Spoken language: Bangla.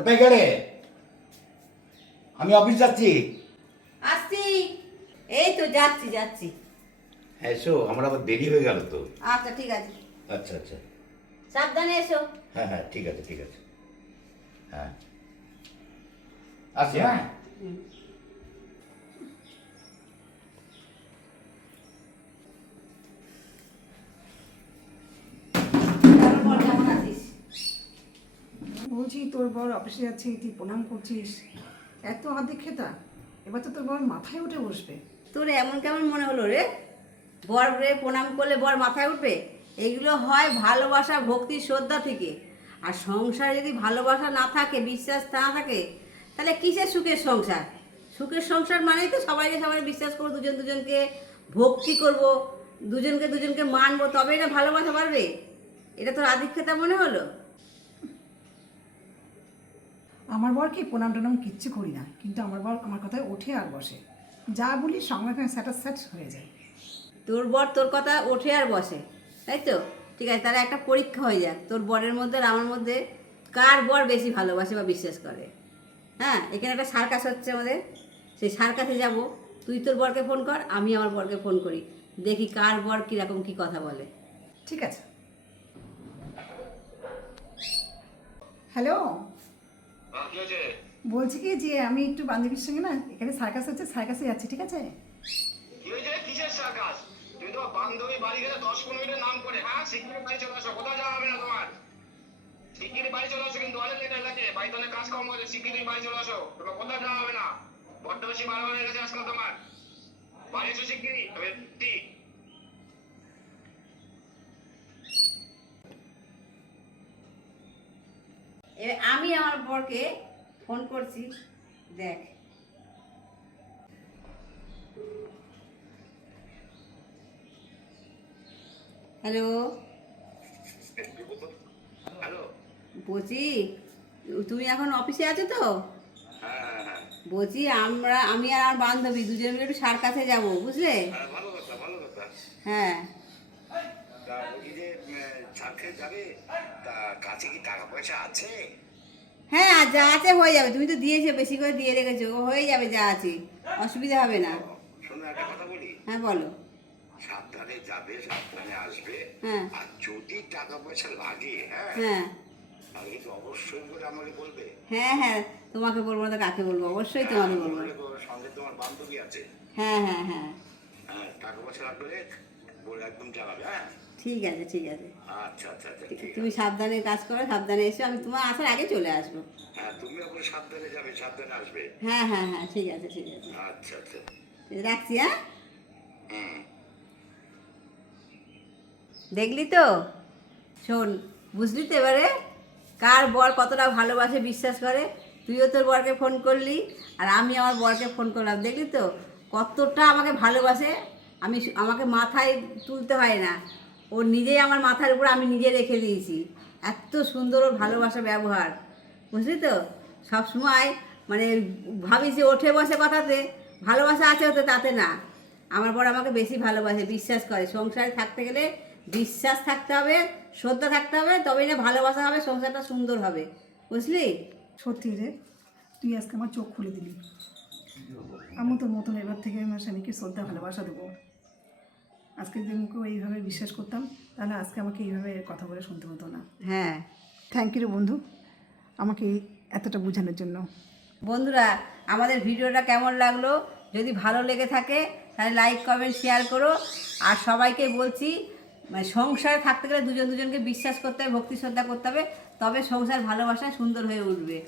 কোথায় গেলে আমি অফিস যাচ্ছি। আসছি। এই তো যাচ্ছি যাচ্ছি। হ্যাঁ এসো আমার আবার দেরি হয়ে গেল তো। আচ্ছা ঠিক আছে। আচ্ছা আচ্ছা। সাবধানে এসো। হ্যাঁ হ্যাঁ ঠিক আছে ঠিক আছে। হ্যাঁ। আসছি হ্যাঁ? বলছি তোর বর, অফিসে যাচ্ছে তুই প্রণাম করছিস। এত আদি খেতা এবার তো তোর বর মাথায় উঠে বসবে। তোর এমন কেমন মনে হলো রে? বর রে প্রণাম করলে বর মাথায় উঠবে? এগুলো হয় ভালোবাসা, ভক্তি, শ্রদ্ধা থেকে। আর সংসারে যদি ভালোবাসা না থাকে, বিশ্বাস না থাকে, তাহলে কিসের সুখের সংসার? সুখের সংসার মানেই তো সবাইকে সবাই বিশ্বাস করব, দুজন দুজনকে ভক্তি করব, দুজনকে দুজনকে মানবো, তবেই না ভালোবাসা বাড়বে? এটা তোর আধিক্যতা মনে হলো? আমার বর কি প্রণাম টনাম কিচ্ছু করি না কিন্তু আমার বর আমার কথায় ওঠে আর বসে। যা বলি সঙ্গে সঙ্গে স্যাটাসফ্যাট হয়ে যায়। তোর বর তোর কথা ওঠে আর বসে তাই তো? ঠিক আছে তাহলে একটা পরীক্ষা হয়ে যাক। তোর বরের মধ্যে আর আমার মধ্যে কার বর বেশি ভালোবাসে বা বিশ্বাস করে? হ্যাঁ এখানে একটা সার্কাস হচ্ছে আমাদের। সেই সার্কাসে যাব। তুই তোর বরকে ফোন কর আমি আমার বরকে ফোন করি। দেখি কার বর কীরকম কী কথা বলে। ঠিক আছে। হ্যালো? হ্যাঁ? বলছি কি যে আমি একটু বান্ধবীর সঙ্গে না এখানে সার্কাস হচ্ছে সার্কাসে যাচ্ছি ঠিক আছে কি হয়েছে? কিসের সার্কাস? তুমি তোমার বান্ধবী বাড়ি গেলে দশ পনেরো মিনিটের নাম করে হ্যাঁ শিগগিরই বাড়ি চলে আসো কোথাও যাওয়া হবে না তোমার শিগগিরই বাড়ি চলে আসো কিন্তু অনেক লেট গেছে বাড়িতে অনেক কাজ কম হয়েছে শিগগিরই বাড়ি চলে আসো তোমার কোথাও যাওয়া হবে না বড্ড বেশি বারো হয়ে গেছে আজকাল তোমার বাড়ি এসো শিগগিরই এবার আমি আমার বরকে ফোন করছি দেখ। হ্যালো? বলছি তুমি এখন অফিসে আছো তো? হ্যাঁ হ্যাঁ হ্যাঁ। বলছি আমরা আমি আর আমার বান্ধবী দুজন মিলে একটু কাছে যাব বুঝলে? হ্যাঁ ভালো কথা ভালো কথা হ্যাঁ তা বলছি যে ছাড়খে যাবে? তা কাছে কি টাকা পয়সা আছে? হ্যাঁ যা আছে হয়ে যাবে। তুমি তো দিয়েছ বেশি করে দিয়ে রেখেছো। হয়ে যাবে যা আছে। অসুবিধা হবে না। শোনো একটা কথা বলি? হ্যাঁ বলো। সাবধানে যাবে সাবধানে আসবে। হ্যাঁ। আর যদি টাকা পয়সা লাগে হ্যাঁ? হ্যাঁ। তাহলে কিন্তু অবশ্যই করে আমাকে বলবে। হ্যাঁ হ্যাঁ তোমাকে বলব না তো কাকে বলব? অবশ্যই তোমাকে বলব। তো, সঙ্গে তোমার বান্ধবী আছে। হ্যাঁ হ্যাঁ হ্যাঁ। হ্যাঁ টাকা পয়সা লাগবে বলে একদম জানাবে হ্যাঁ? ঠিক আছে ঠিক আছে। আচ্ছা আচ্ছা আচ্ছা তুমি সাবধানে কাজ করো সাবধানে এসো আমি তোমার আসার আগে চলে আসব। হ্যাঁ তুমি এখন সাবধানে যাবে সাবধানে আসবে। হ্যাঁ হ্যাঁ হ্যাঁ ঠিক আছে ঠিক আছে। আচ্ছা আচ্ছা। রাখছি হ্যাঁ? দেখলি তো? শোন বুঝলি তো এবারে? কার বর কতটা ভালোবাসে বিশ্বাস করে? তুইও তোর বরকে ফোন করলি আর আমি আমার বরকে ফোন করলাম। দেখলি তো? কতটা আমাকে ভালোবাসে আমি আমাকে মাথায় তুলতে হয় না। ও নিজেই আমার মাথার উপর আমি নিজে রেখে দিয়েছি। এত সুন্দর ওর ভালোবাসা ব্যবহার। বুঝলি তো? সবসময় মানে ভাবি যে ওঠে বসে কথাতে, ভালোবাসা আছে হতে তাতে না। আমার বর আমাকে বেশি ভালোবাসে, বিশ্বাস করে। সংসারে থাকতে গেলে বিশ্বাস থাকতে হবে, শ্রদ্ধা থাকতে হবে, তবেই না ভালোবাসা হবে, সংসারটা সুন্দর হবে। বুঝলি? সত্যি রে, তুই আজকে আমার চোখ খুলে দিলি। আমি তোর মতন এবার থেকে আমার স্বামীকে শ্রদ্ধা, ভালোবাসা দেবো। আজকে যদি মুখে এইভাবে বিশ্বাস করতাম তাহলে আজকে আমাকে এইভাবে কথা বলে শুনতে হতো না। হ্যাঁ থ্যাংক ইউ বন্ধু আমাকে এতটা বোঝানোর জন্য। বন্ধুরা আমাদের ভিডিওটা কেমন লাগল? যদি ভালো লেগে থাকে তাহলে লাইক কমেন্ট শেয়ার করো। আর সবাইকে বলছি মানে সংসারে থাকতে গেলে দুজন দুজনকে বিশ্বাস করতে হবে ভক্তি শ্রদ্ধা করতে হবে তবে সংসার ভালোবাসায় সুন্দর হয়ে উঠবে।